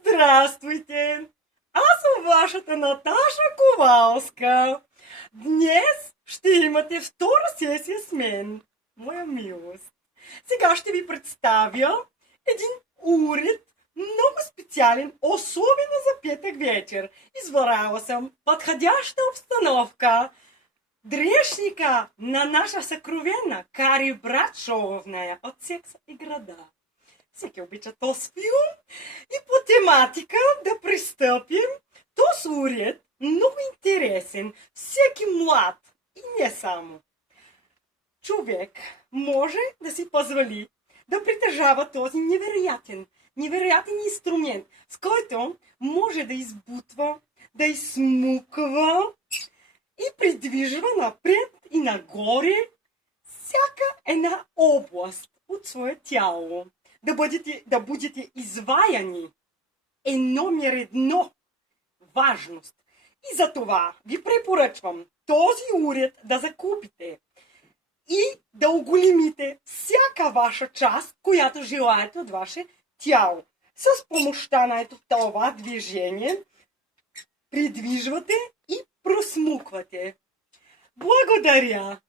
Здравствуйте! Аз съм вашата Наташа Ковалска. Днес ще имате втора сесия с мен, моя милост. Сега ще ви представя един уред, много специален, особено за петък вечер. Избрала съм подходяща обстановка. Дрешника на наша съкровенна Кари Братшовная от Секса и града. Всеки обича този филм и по тематика да пристъпим. Този уред много интересен. Всеки млад и не само човек може да си позволи да притежава този невероятен инструмент, с който може да избутва, да изсмуква и придвижва напред и нагоре всяка една област от свое тяло. Да будете изваяни е номер едно важност. И за това ви препоръчвам този уред да закупите и да оголемите всяка ваша част, която желаете от ваше тяло. С помощта на ето това движение придвижвате и просмуквате. Благодаря!